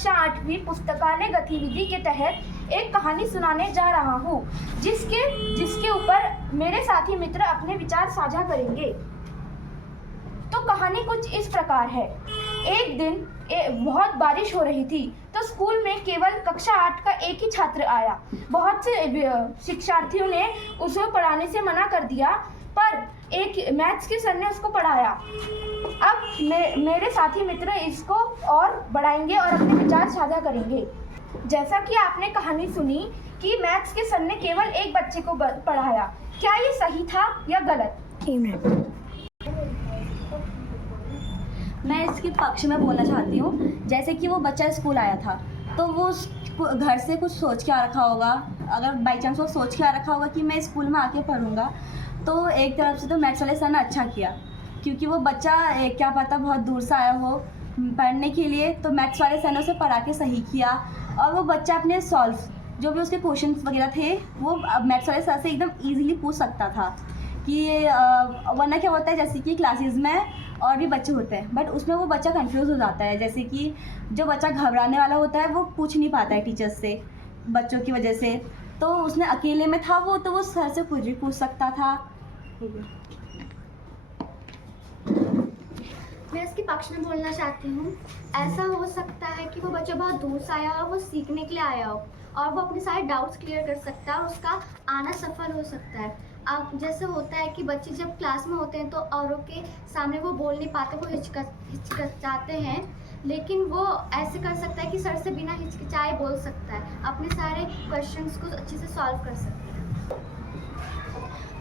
कक्षा 8वीं पुस्तकालय गतिविधि के तहत एक कहानी सुनाने जा रहा हूँ, जिसके ऊपर मेरे साथी मित्र अपने विचार साझा करेंगे। तो कहानी कुछ इस प्रकार है। एक दिन बहुत बारिश हो रही थी, तो स्कूल में केवल कक्षा 8 का एक ही छात्र आया। बहुत से शिक्षार्थियों ने उसे पढ़ाने से मना कर दिया, पर एक मैथ्स के सर ने उसको पढ़ाया। अब मेरे साथी मित्र इसको और बढ़ाएंगे और अपने विचार साझा करेंगे। जैसा कि आपने कहानी सुनी कि मैथ्स के सर ने केवल एक बच्चे को पढ़ाया, क्या ये सही था या गलत? मैं इसके पक्ष में बोलना चाहती हूँ। जैसे कि वो बच्चा स्कूल आया था, तो वो घर से कुछ सोच के आ रखा होगा। अगर बाई चांस वो सोच के आ रखा होगा कि मैं स्कूल में आके पढ़ूंगा, तो एक तरफ से तो मैथ्स वाले सर ने अच्छा किया, क्योंकि वो बच्चा क्या पता बहुत दूर से आया हो पढ़ने के लिए, तो मैथ्स वाले सर ने उसे पढ़ा के सही किया। और वो बच्चा अपने जो भी उसके क्वेश्चन वगैरह थे वो मैथ्स वाले सर से एकदम ईजिली पूछ सकता था। कि वरना क्या होता है, जैसे कि क्लासेस में और भी बच्चे होते हैं, बट उसमें वो बच्चा कंफ्यूज हो जाता है। जैसे कि जो बच्चा घबराने वाला होता है वो पूछ नहीं पाता है टीचर्स से, बच्चों की वजह से। तो उसने अकेले में था वो, तो वो सर से कुछ भी पूछ सकता था। मैं इसके पक्ष में बोलना चाहती हूँ। ऐसा हो सकता है कि वो बच्चा बहुत दूर से आया हो, वो सीखने के लिए आया हो और वो अपने सारे डाउट्स क्लियर कर सकता है और उसका आना सफल हो सकता है। अब जैसे होता है कि बच्चे जब क्लास में होते हैं तो औरों के सामने वो बोल नहीं पाते, वो हिचकिचाते हैं, लेकिन वो ऐसे कर सकता है कि सर से बिना हिचकिचाए बोल सकता है, अपने सारे क्वेश्चंस को अच्छे से सॉल्व कर सकता है।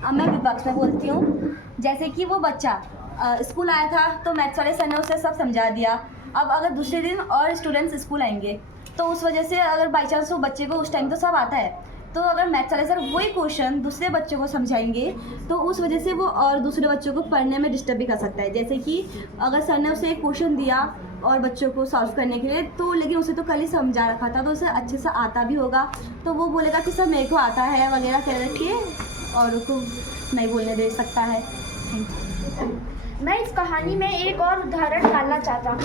अब मैं विपक्ष में बोलती हूँ। जैसे कि वो बच्चा स्कूल आया था, तो मैथ्स वाले सर ने उसे सब समझा दिया। अब अगर दूसरे दिन और स्टूडेंट्स स्कूल आएंगे, तो उस वजह से अगर बाई चांस वो बच्चे को उस टाइम तो सब आता है, तो अगर मैथ्स वाले सर वही क्वेश्चन दूसरे बच्चों को समझाएंगे, तो उस वजह से वो और दूसरे बच्चों को पढ़ने में डिस्टर्ब भी कर सकता है। जैसे कि अगर सर ने उसे एक क्वेश्चन दिया और बच्चों को सॉल्व करने के लिए, तो लेकिन उसे तो कल ही समझा रखा था, तो उसे अच्छे से आता भी होगा, तो वो बोलेगा कि सर मेरे को आता है वगैरह कह के और उसको नहीं बोलने दे सकता है। मैं इस कहानी में एक और उदाहरण डालना चाहता हूँ।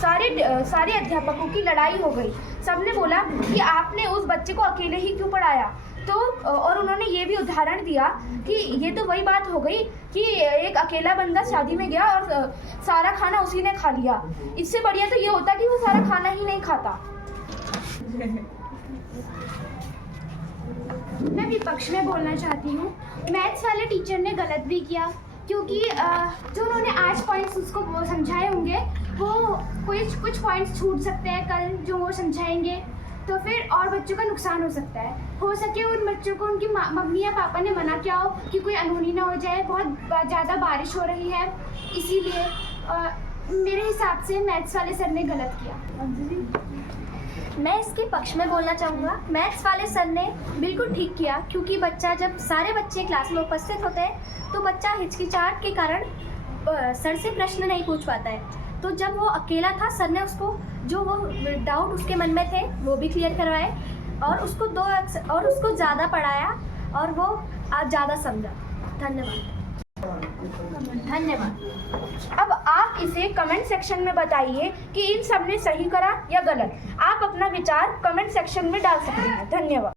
सारे अध्यापकों की लड़ाई हो गई। सबने बोला कि आपने उस बच्चे को अकेले ही क्यों पढ़ाया, तो और उन्होंने ये भी उदाहरण दिया कि ये तो वही बात हो गई कि एक अकेला बंदा शादी में गया और सारा खाना उसी ने खा लिया। इससे बढ़िया तो ये होता कि वो सारा खाना ही नहीं खाता। मैं विपक्ष में बोलना चाहती हूँ। मैथ्स वाले टीचर ने गलत भी किया, क्योंकि जो उन्होंने आज पॉइंट्स उसको वो समझाए होंगे, वो कुछ पॉइंट्स छूट सकते हैं कल जो वो समझाएंगे, तो फिर और बच्चों का नुकसान हो सकता है। हो सके उन बच्चों को उनकी मम्मी या पापा ने मना किया हो कि कोई अनहोनी ना हो जाए, बहुत ज़्यादा बारिश हो रही है, इसीलिए मेरे हिसाब से मैथ्स वाले सर ने गलत किया। मैं इसके पक्ष में बोलना चाहूँगा। मैथ्स वाले सर ने बिल्कुल ठीक किया, क्योंकि बच्चा जब सारे बच्चे क्लास में उपस्थित होते हैं तो बच्चा हिचकिचाहट के कारण सर से प्रश्न नहीं पूछ पाता है। तो जब वो अकेला था, सर ने उसको जो वो डाउट उसके मन में थे वो भी क्लियर करवाए और उसको ज़्यादा पढ़ाया और वो आज ज़्यादा समझा। धन्यवाद। अब आप इसे कमेंट सेक्शन में बताइए कि इन सब ने सही करा या गलत। आप अपना विचार कमेंट सेक्शन में डाल सकते हैं। धन्यवाद।